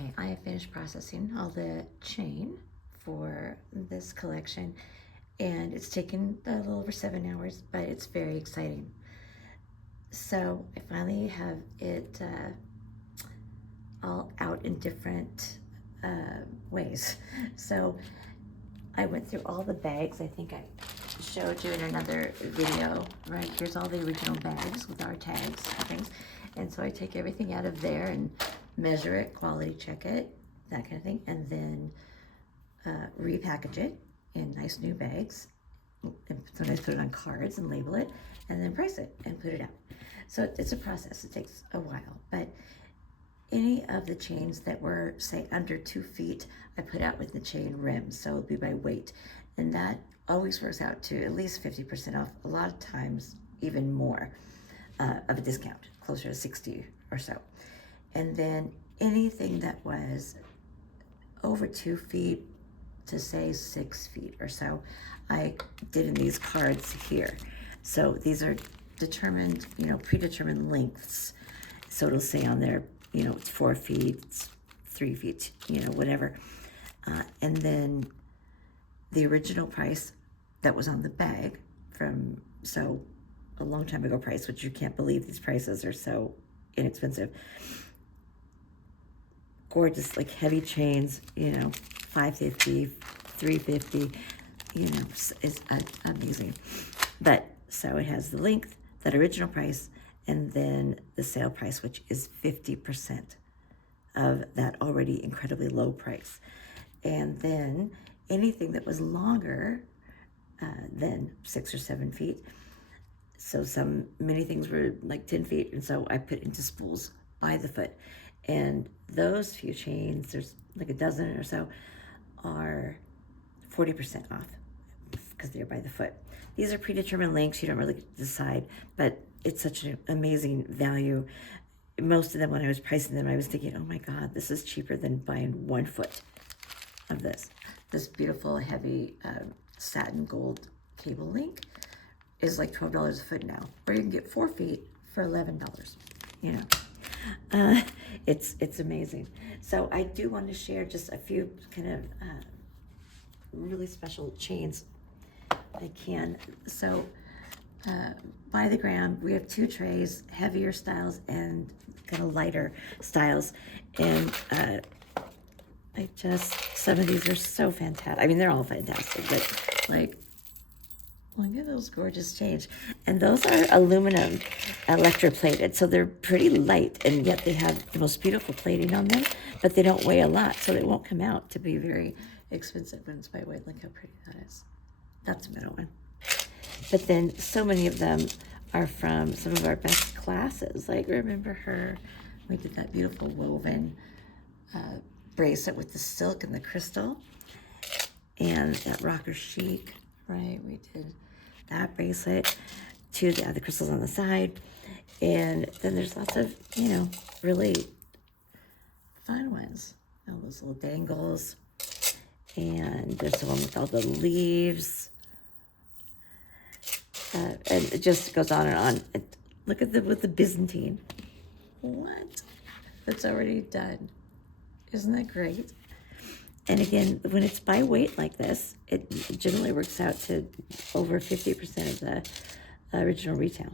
Okay, I have finished processing all the chain for this collection, and it's taken a little over 7 hours, but it's very exciting. So I finally have it all out in different ways. So I went through all the bags. I think I showed you in another video, right? Here's all the original bags with our tags and things. And so I take everything out of there and measure it, quality check it, that kind of thing, and then repackage it in nice new bags. And sometimes put it on cards and label it, and then price it and put it out. So it's a process. It takes a while, but any of the chains that were, say, under 2 feet, I put out with the chain rims, so it'll be by weight. And that always works out to at least 50% off, a lot of times even more of a discount, closer to 60 or so. And then anything that was over 2 feet to say 6 feet or so, I did in these cards here. So these are determined, predetermined lengths. So it'll say on there, it's 4 feet, it's 3 feet, whatever. And then the original price that was on the bag from, so a long time ago price, which you can't believe these prices are so inexpensive. Gorgeous, like heavy chains, $550, $350, is amazing. But so it has the length, that original price, and then the sale price, which is 50% of that already incredibly low price. And then anything that was longer than 6 or 7 feet. So many things were like 10 feet, and so I put into spools by the foot. And those few chains, there's like a dozen or so, are 40% off because they're by the foot. These are predetermined lengths. You don't really decide, but it's such an amazing value. Most of them, when I was pricing them, I was thinking, oh my God, this is cheaper than buying 1 foot of this. This beautiful, heavy satin gold cable link is like $12 a foot now, or you can get 4 feet for $11. It's amazing. So I do want to share just a few kind of really special chains I can. So by the gram, we have 2 trays, heavier styles and kind of lighter styles. And some of these are so fantastic. I mean, they're all fantastic, but like, look at those gorgeous chains. And those are aluminum electroplated, so they're pretty light, and yet they have the most beautiful plating on them, but they don't weigh a lot, so they won't come out to be very expensive when it's by weight. Look how pretty that is. That's the middle one. But then so many of them are from some of our best classes. Like, remember her? We did that beautiful woven bracelet with the silk and the crystal, and that rocker chic, right? We did that bracelet, 2 of the other crystals on the side, and then there's lots of, really fun ones. All those little dangles, and there's the one with all the leaves, and it just goes on and on. Look at with the Byzantine. What? That's already done. Isn't that great? And again, when it's by weight like this, it generally works out to over 50% of the original retail.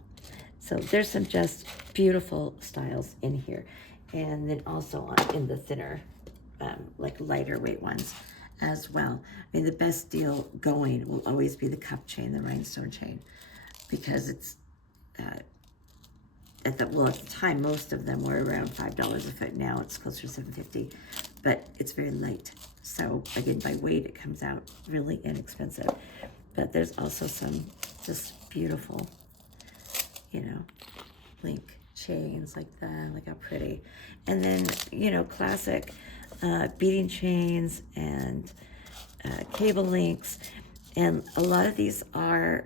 So there's some just beautiful styles in here. And then also in the thinner, like lighter weight ones as well. I mean, the best deal going will always be the cup chain, the rhinestone chain, because it's, at the time, most of them were around $5 a foot. Now it's closer to $7.50, but it's very light. So again, by weight, it comes out really inexpensive. But there's also some just beautiful, link chains like that. Look how pretty. And then, classic beading chains and cable links. And a lot of these are,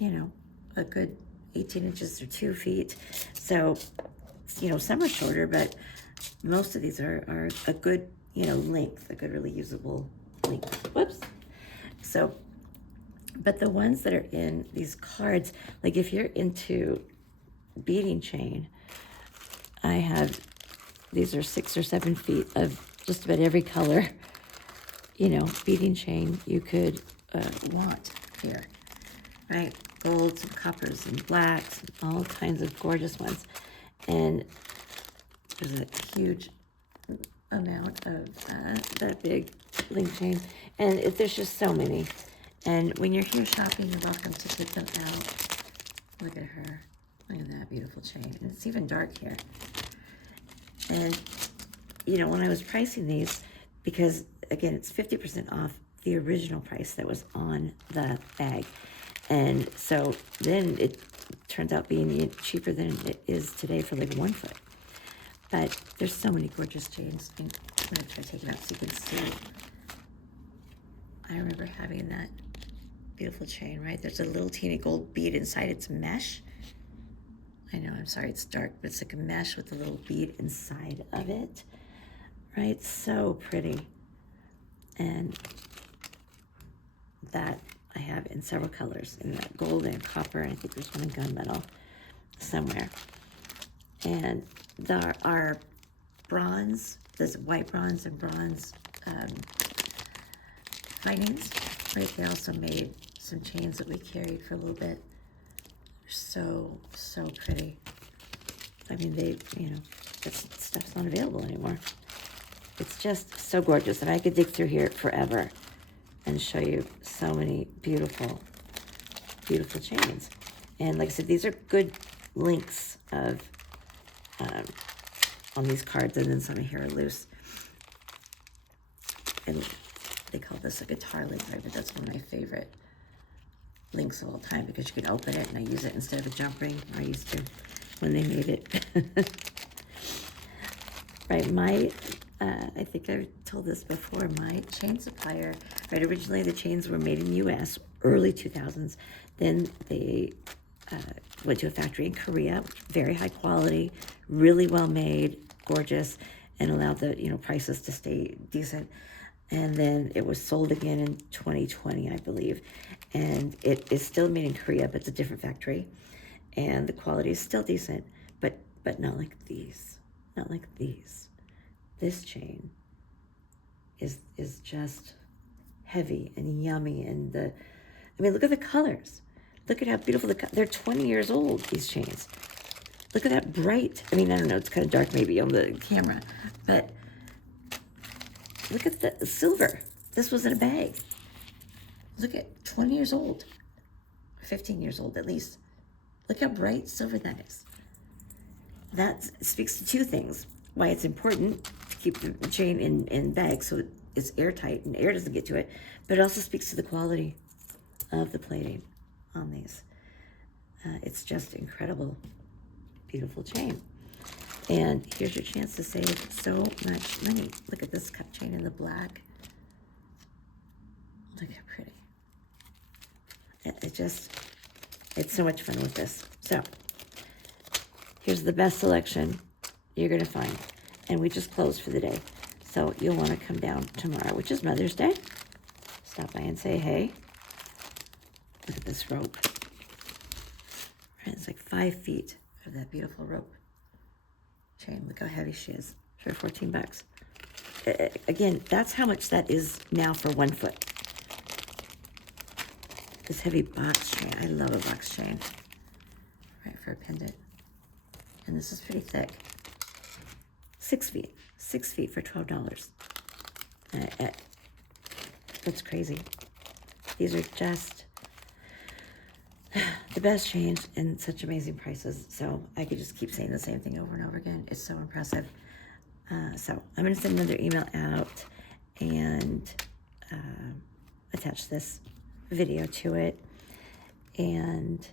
a good 18 inches or 2 feet. So, some are shorter, but most of these are a good, length, a good, really usable length. Whoops. So, but the ones that are in these cards, like if you're into beading chain, I have these are 6 or 7 feet of just about every color, you know, beading chain you could want here, right? Golds and coppers and blacks, and all kinds of gorgeous ones. And there's a huge amount of that big link chain. And there's just so many. And when you're here shopping, you're welcome to pick them out. Look at her. Look at that beautiful chain. And it's even dark here. And, you know, when I was pricing these, because, again, it's 50% off the original price that was on the bag. And so then it turns out being cheaper than it is today for like 1 foot. But there's so many gorgeous chains. I'm going to try to take it out so you can see. I remember having that beautiful chain, right? There's a little teeny gold bead inside. It's mesh. I know, I'm sorry, it's dark, but it's like a mesh with a little bead inside of it, right? So pretty. And that I have in several colors, in that gold and copper, and I think there's one in gunmetal somewhere. And there are bronze, there's white bronze and bronze findings, right? They also made some chains that we carried for a little bit. So pretty. I mean, they, you know, this stuff's not available anymore. It's just so gorgeous. And I could dig through here forever and show you so many beautiful, beautiful chains. And like I said, these are good links of on these cards, and then some here are loose. And they call this a guitar link, right? But that's one of my favorite links of all time, because you can open it, and I use it instead of a jump ring. I used to when they made it. Right, I think I've told this before, my chain supplier, right, originally the chains were made in the US, early 2000s. Then they went to a factory in Korea, very high quality, really well made, gorgeous, and allowed the, you know, prices to stay decent. And then it was sold again in 2020, I believe. And it is still made in Korea, but it's a different factory. And the quality is still decent, but not like these. Not like these. This chain is just heavy and yummy. And I mean, look at the colors. Look at how beautiful they're 20 years old, these chains. Look at that bright. I mean, I don't know, it's kind of dark maybe on the camera, but look at the silver. This was in a bag. Look at 20 years old, 15 years old at least. Look how bright silver that is. That speaks to two things. Why it's important to keep the chain in bags so it's airtight and air doesn't get to it, but it also speaks to the quality of the plating on these. It's just incredible, beautiful chain. And here's your chance to save so much money. Look at this cup chain in the black. Look how pretty. It's so much fun with this. So here's the best selection you're gonna find. And we just closed for the day. So you'll wanna come down tomorrow, which is Mother's Day. Stop by and say hey. Look at this rope. It's like 5 feet of that beautiful rope chain. Look how heavy she is for 14 bucks. Again, that's how much that is now for 1 foot. This heavy box chain. I love a box chain. Right, for a pendant. And this is pretty thick. 6 feet. 6 feet for $12. That's crazy. These are just the best chains and such amazing prices. So I could just keep saying the same thing over and over again. It's so impressive. So I'm going to send another email out and attach this video to it. And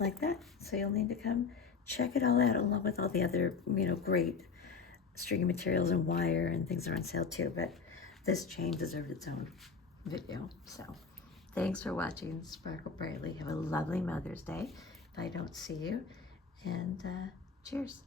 like that. So you'll need to come check it all out, along with all the other, you know, great stringing materials and wire and things are on sale too. But this chain deserved its own video. So thanks for watching Sparkle Brightly. Have a lovely Mother's Day if I don't see you. And cheers.